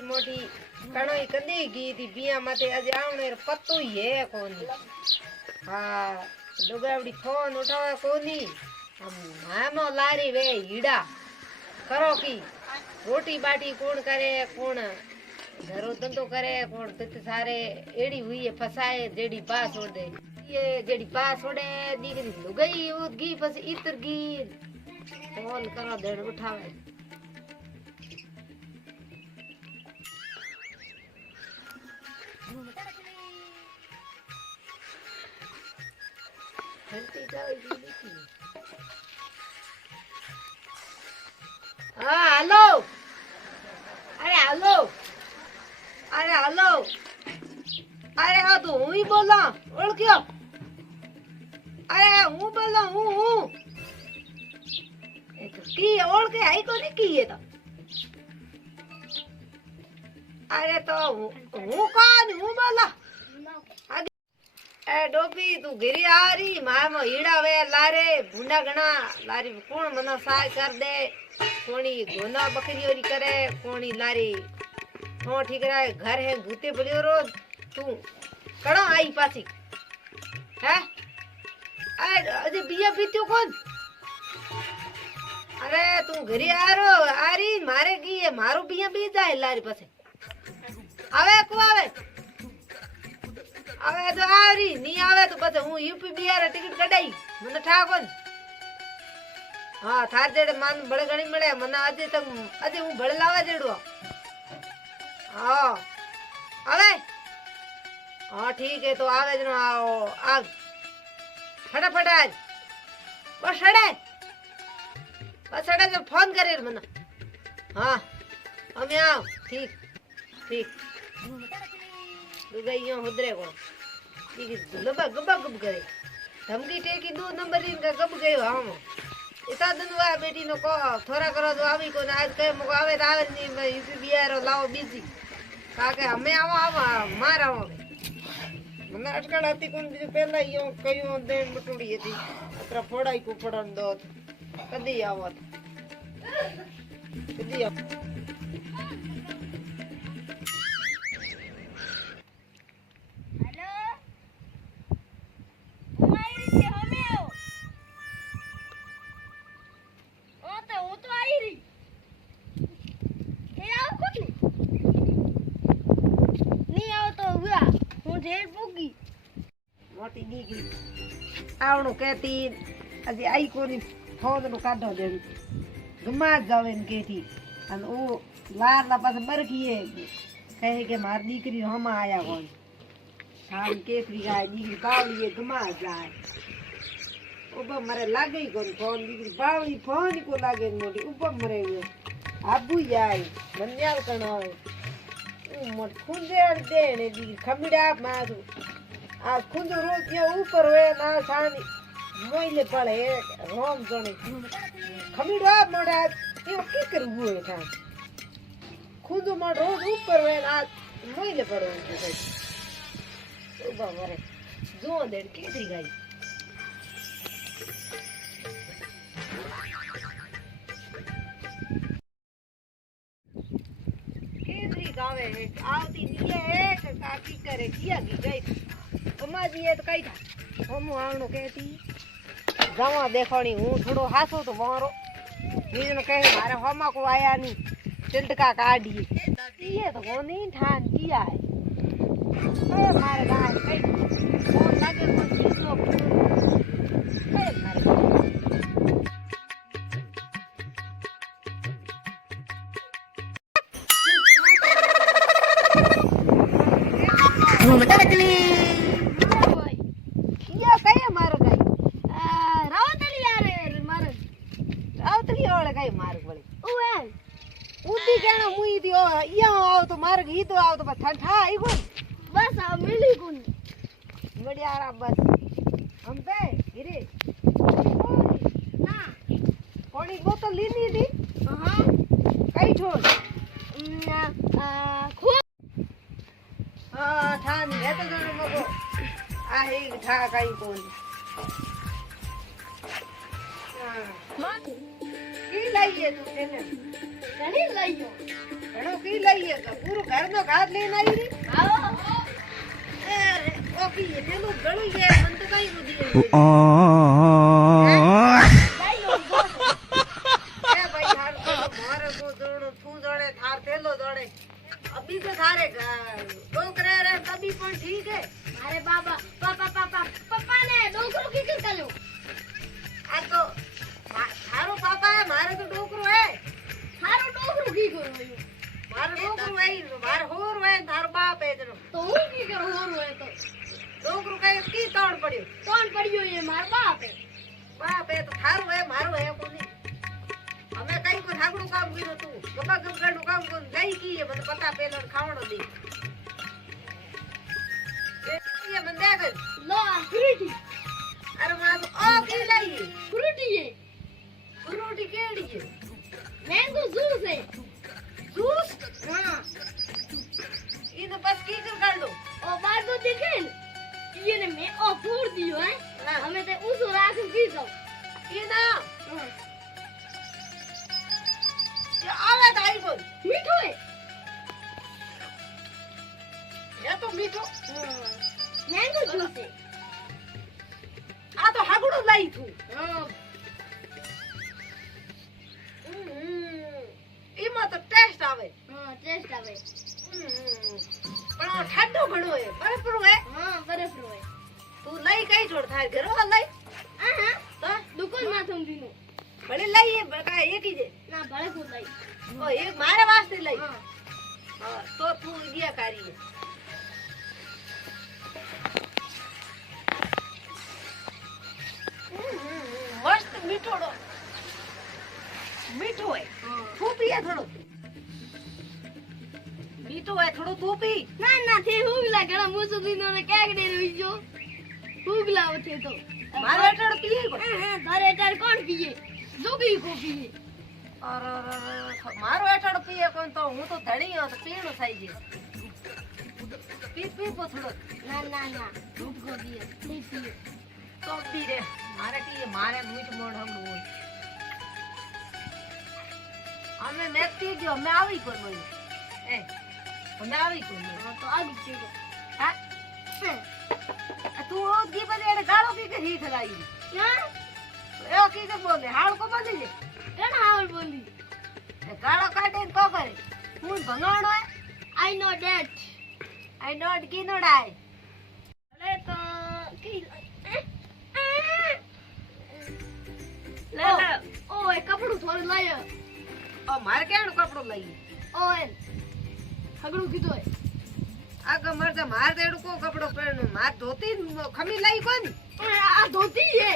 मोटी कणोई कदी गी थी बिया माथे आज आवणे पत्तो ही है कोनी। हाँ डुगावड़ी फोन उठावे कोनी। हम मामो लारी वे हीड़ा करो की रोटी बाटी कौन करे कौन घरो धंधो करे कौन तित सारे एड़ी हुई है फसाए जेड़ी पास छोड़ दे ये जेड़ी पास छोड़े दीकरी लुगाई उदगी बस इतर गी फोन करो देड़ उठावे हाँ हेलो अरे हेलो अरे हेलो अरे हाँ तो हूँ ही बोला ओढ़ क्यों अरे हूँ बोला हूँ की ओढ़ के आई को नहीं की है तो अरे तो हूँ कौन हूँ बोला ए डोबी तू गिरी आ रही माम हीड़ा वे लारे भुंडा गणा लारी कौन मना साय कर दे कोणी गोना बकरी ओरी करे कोणी लारी हो ठीक रहा घर है भूते बोलियो रो तू कड़ा आई पासी है अरे बिया पीत्यो कौन अरे तू घरी आ रही मारे की है मारो बिया पी जाए लारी पासे आवे को आवे आवे तो आ रही नहीं आवे तो बस हूँ यूपी बिहार टिकट कटाई मन ठा कौन हाँ थार जेड़े मान बड़े घणी मिले मन अजे तक अजे हूँ बड़े लावा जेड़ो हाँ आवे हाँ ठीक है तो आवे जनो आओ आ फटाफट आज बस सड़े जो फोन करे मन हाँ हम आओ ठीक ठीक गई हुदरे को गबा गबा गब करे धमकी टेकी 2 नंबर इनका गब गयो हम इता दिन हुआ बेटी नो को थोड़ा करो तो आवी को आज कहे मको आवे आवे नहीं मैं यूपी बिहार लाओ बिजी काके हमें आवा मार आवा મને અટકળ હતી કોણ બીજું પહેલા યો કયું દેણ બટુડી હતી અત્ર ફોડાઈ કો પડન દો કદી આવત કદી હેલો હું આવી રહી છે હમે આવો ઓ તો હું તો આવી રહી હે આવો કોક નહીં આવો તો હુઆ હું જેલ પૂગી મોટી દીકરી આવણું કહેતી આજે આઈ કોની ફોન નું કાઢો દેવી ગમા જાવે ને કેતી અને ઓ લાર ના પાસે બરખીએ કહે કે માર દીકરી હમા આયા કોણ આમ કેસરી ગાય દીકરી બાવળીએ ગમા જાય ઉભા મરે લાગે કોણ ફોન દીકરી બાવળી ફોન કો લાગે મોટી ઉભા મરે આબુ જાય બંન્યાલ કણ આવે મોટ ખુંજેડ દે ને દીકરી ખમીડા મારું आ खुद रोज ये ऊपर हुए ना सानी मोइले पड़े रोम जोने खमीड़ा मोड़ा ये की कर हुए था खुद मोड़ रोज ऊपर हुए ना मोइले पड़े उनके तो बाबरे जो देर की थी गई केसरी गावे आवती नहीं है काकी करे किया की गई समाजी ये तो कई था हम आवणो कहती जावा देखणी हूँ थोड़ो हासो तो मारो नीजन कहे मारे हमा को आया नहीं चिंटका काढ़ी ये तो वो नहीं ठान किया है अरे मारे गाय कई फोन लगे तो चीजो अरे मारे घूमता रखली उदी कहना मुई दी ओ या आओ तो मार्ग ही तो आओ तो बस ठंडा आई कोन બસ આ મિલી કોણ बढ़िया आराम बस हम पे गिरे ના पानी बोतल लीनी थी હા कई छोड़ ખો हां ठान है तो जने मको आ हे ठा कई कोन हां માં की लाइए तू ने ઘણી લઈ ગયો ઘણો કી લઈએ તો પૂરું ઘરનો ઘાત લઈને આવી રી આવો એ ઓકી એનું ગળું છે મન તો કઈ બુદ્ધિ એ ભાઈ હાલ મારે કો દોડો તું દોડે થાર તેલો દોડે અભી તો થારે ડોકરે રે તબી પણ ઠીક હે અરે બાબા પપ્પા ને ડોકરો કી કર્યો આ તો થારો પાપા હે મારે તો ડોકરો હે હારો ડોકરો કી કર્યો મારો ડોકરો હે મારો હોર હે તારો બાપ હે તેનો તો હું કી કરું હોરું હોય તો ડોકરો કઈ કી તોડ પડ્યો કોણ પડ્યો એ માર બાપ હે તો થારો હે મારો હે કોની અમે કઈ કો ઠાકડું કામ કર્યું તું ગબા ગબગાનું કામ કોણ ગઈ કી એ મને પતા પેલો ખાવણો દે એ મને દે લો આ ફ્રૂટી અરે મારો ઓ કી લઈ ફ્રૂટી એ ફ્રૂટી કેડી છે મેંગો જ્યુસ હે જ્यूस હા ઈને બસ કી કર કાઢો ઓ બાજુ દેખેન ઈને મે ઓ ફૂડ દિયો હે હા. અમે તે ઉસો રાખી પીજો ઈના ये आवे दाई बोल મીઠો હે ये तो मीठो મેંગો જ્યુસ હે आ तो हगड़ो लाई तू હા ईमा तो टेस्ट आवे હા ટેસ્ટ આવે पण वो ठंडो घणो है बर्फ है હા બરફ નો હે तू लई कई जोड़ थार घरो लई આ હા तो દુકાન માં થંભીનો भले लई है बका एक ही जे ના ભલે કો લઈ ओ एक मारे वास्ते लई હા हां तो तू दिया कारी है मस्त मीठोड़ो मीठो है હા तू पिया थोड़ो मीठो है थोड़ो तू पी ના ના તે હુગલા ઘણા મોસો દીનો ને કેકડે રહી જો હુગલા ઉઠે તો मारो अटड़ पिए को તારે તાર કોણ પીએ જોગી કો પીએ और मारो अटड़ पिए कोन तो हूं तो धड़ी हो तो पीणो थाई जे पी पी को थोड़ो ના ના ના दूध को पीए नहीं पीए तो पी रे मारे की मारे मीठ मोड़ हम होय हमें नेती जो मैं आवी कोन मोय ए मैं आवी कोन हाँ तो आगे चलो हां तू ओ दी बदे गालो की के हीठ लाई क्या ए की के बोले हाल को बदली ले कण हाल बोली गालो काटे को करे हूं भंगाणो है I know that I not की नोडाय ले तो की ले ले ओ ए कपड़ू थोड़े लायो ओ मार केणो कपड़ो लई ओ ए हगड़ू कीधो है आग मर मार देड़ू को कपड़ो पहनो मार धोती खमी लाई कोन आ धोती है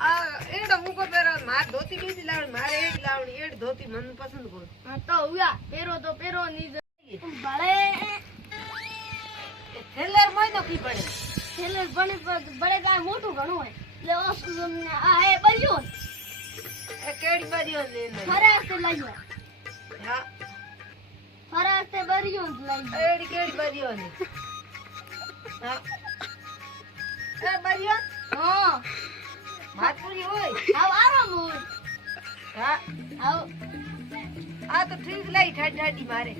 आ एडो मुको पेरा मार धोती बीजी लावण मारे एक लावणी एड धोती मन पसंद को हाँ तो हुआ पेरो नी बड़े थेलर महीनो की पड़े थेलर बड़े का मोटू घणो है ले ओस आ है बलियो ए केड़ी बारियो ने फरास से लाइयो हां फरास से बरियो लाइयो एडी केड़ी बारियो ने हां ए बारियो हां मातपुरी होय आओ आराम हो हां आओ आ तो ठीक लाई ठाडी मारे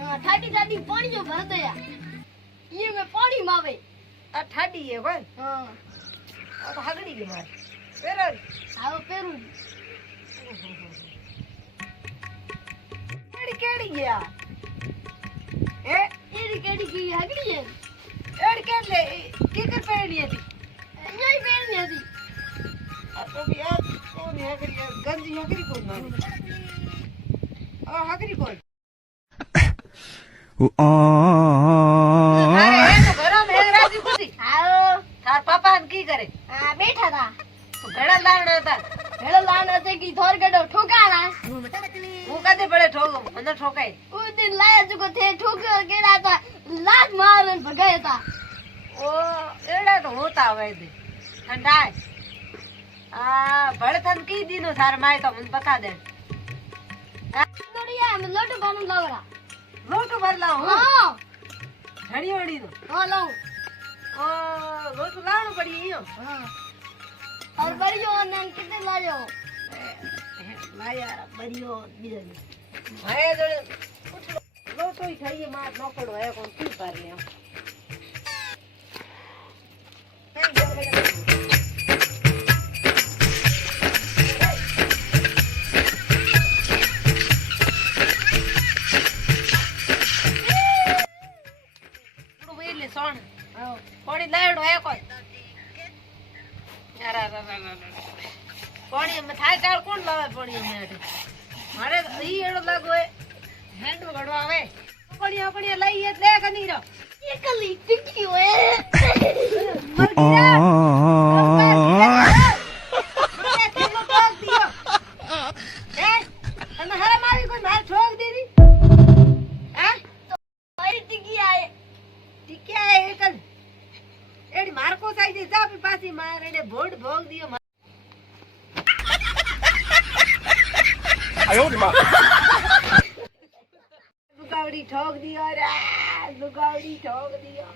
हाँ ठाडी पानी जो भर दया ये में पानी मावे आ ठाडी है कोन हाँ आ तो हगड़ी के मार पेरो आओ पेरू केड़ी केड़ी गया ए एडी केडी की हगड़ी है एड के ले की कर पहनी थी नहीं पहननी थी आ तो भी यार कौन है हगड़ी गंजी हगड़ी कौन मारी आ हगड़ी कौन अरे ए तो घरा में राजी खुशी आओ थार पापा ने की करे हाँ बैठा था तो भेड़ा लावड़ा था भेड़ो लान हते की थोर गडो ठोकाना वो कदे बड़े ठोको मन ठोकाई उस दिन लाया जुको थे ठोकर गेड़ा था लात मारन भगाया था ओ एड़ा तो होता हवे दे ठंडा है आ भड़थन की दिनो थार माई तो मन बता दे बढ़िया मैं लोटो बानु लवरा लोटो भर लाओ हाँ घड़ी वड़ी नो हाँ लाऊं ओ लोटो लावणो पड़ी यो हाँ और बढ़िया नन कितने लायो लाया बढ़ियो दियो भाई जोड़े લોટોય ખાઈએ માર નોકડો હે કોણ શું પારે એમ વેલે સોણ કોણી લાડો હે કોઈ કોણી મે થાય ચાલ કોણ લાવે કોણી મે મારે ઈ એડો લાગો હે હેન્ડ ગડવા આવે કોણી લઈ એટલે કની રો એકલી ટીકી ઓય મર ગયા ભોડ ભોગ દિયો લુગાવડી ઠોક દિયો રે લુગાવડી ઠોક દિયો